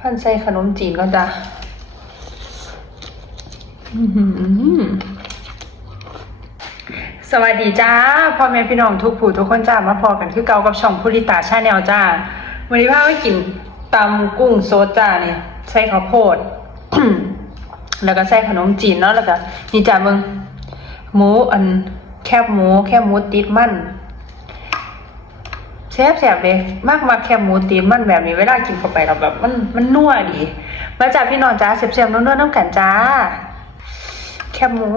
พันใส่ขนมจีนก็จะสวัสดีจ้าพ่อแม่พี่น้องทุกผู้ทุกคนจ้ามาพอกันคือเก่ากับช่องพุริตาชาแนลจ้าวันนี้พาไปกินตำกุ้งโซดจ้าเนี่ยใส่ข้าวโพดแล้วก็ใส่ขนมจีนเนาะแล้วก็นี่จ้าเบิ่งหมูอันแคบหมูแคบหมูติดมัน แซ่บแซ่บเลยมากมาแคบหมูติดมันแบบนี้เวลากินเข้าไปเราแบบมันมันนัวดี มาจ้าพี่น้องจ้าแซ่บๆนัวๆน้ำกันจ้า แคบหมู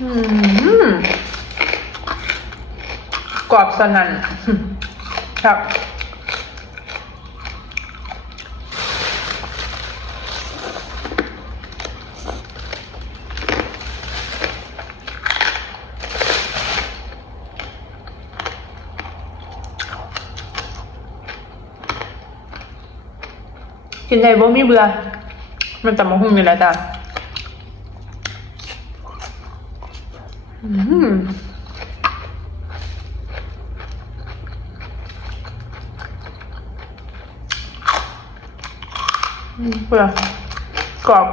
อืมกรอบสนั่นครับ กินใจบ่มีเบื่อ มันจะมาหุ่งอยู่แล้วจ้ะอืมอืมเบื่อกรอบ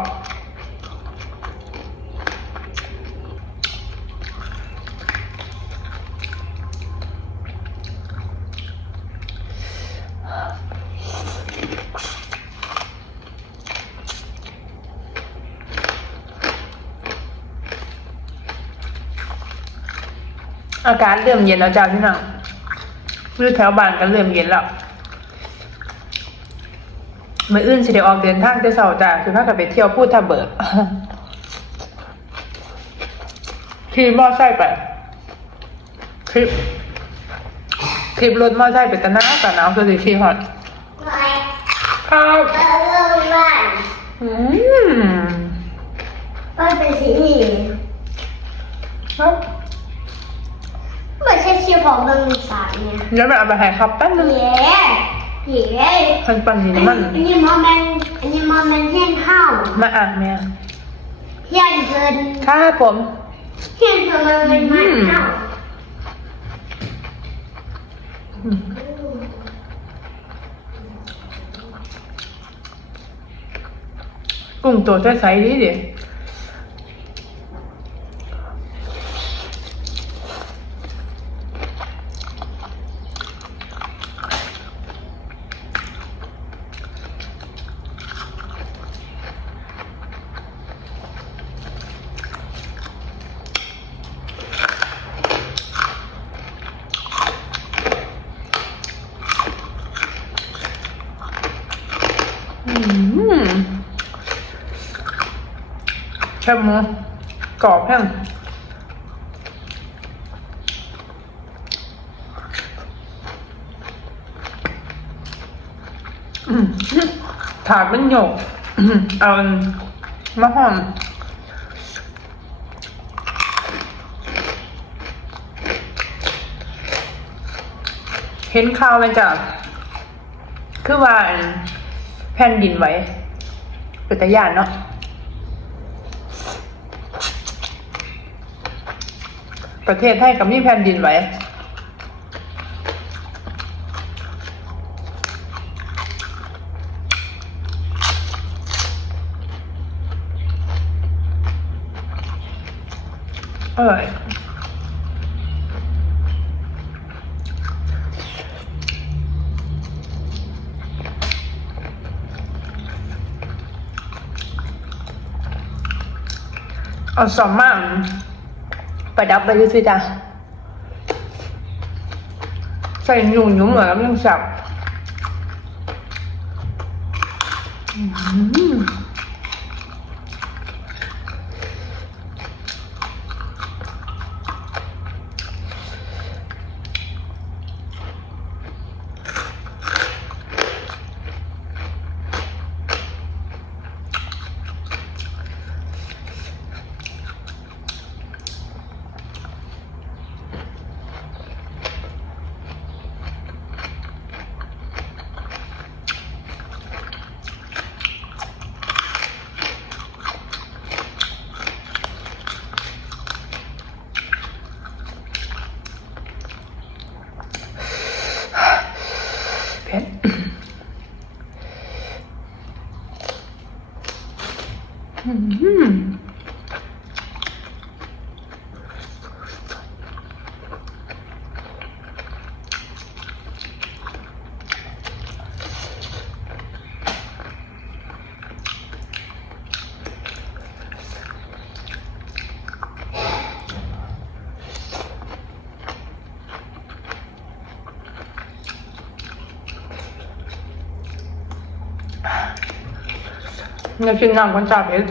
อากาศเริ่มเย็นแล้วจ้าพี่น้องวิวแถวบ้านก็เริ่มเย็นแล้วเมื่ออื่นสิเดี๋ยวออกเดินทางจะเสาร์จ้าคือพากันไปเที่ยวพูดทะเบิกขี่มอไซค์ไปคลิปคลิปรถมอไซค์ไปตะหนาวตะหนาวคือสิขี่ฮอดไปครับเออบ้านอืมบ้านเป็นสีนี่ ครับ ไม่ใช่ชื่อข องเมืองสามเนี่ยเดี๋ยวแม่เอาไปให้ครับแป๊บนึงเย่เย่คันปั่นหินอันมันนี้มอมันอันนี้มอมันเที่ยงข้าวมาอ่านแม่เที่ยงเกินครับผมเที่ยงเกินมันเป็นมันข้าวอืมกุ้งตัวใสๆดีดิอืม แค่หมูกรอบแห้งถาดมันหยกอืมเอามะฮอมเห็นข่าวไหมจ้ะคือว่าแผ่นดินไหวเป็นตะยานเนาะ ประเทศไทยกับมีแผ่นดินไหวอร่อยเอาสองมาก ประดับ อนกับยังสับอืมอย่ากินน้ำคนจับเอง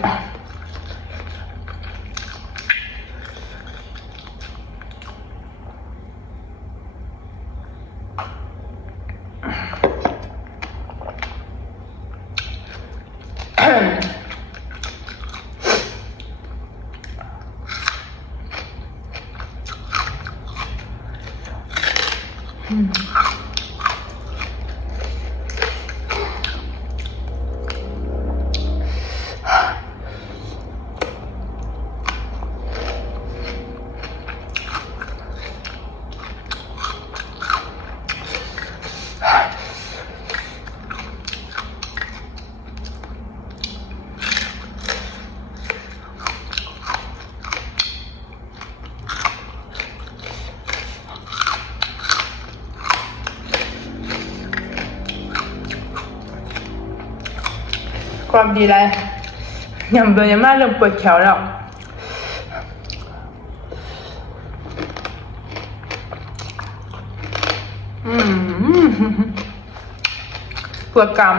ความดีเลยยำเบื่อยำมากเริ่มปวดแขวแล้วอืมปวดกรรม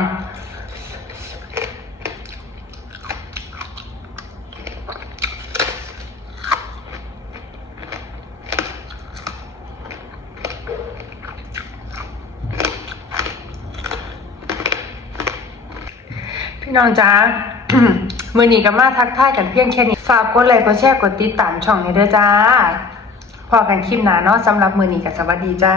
พี่น้องจ้ามือนี้ก็มาทักทายกันเพียงแค่นี้ ฝากกดไลค์กดแชร์กดติดตามช่องให้ด้วยจ้า พอกันคลิปหน้าเนาะสำหรับมือนี้ก็สวัสดีจ้า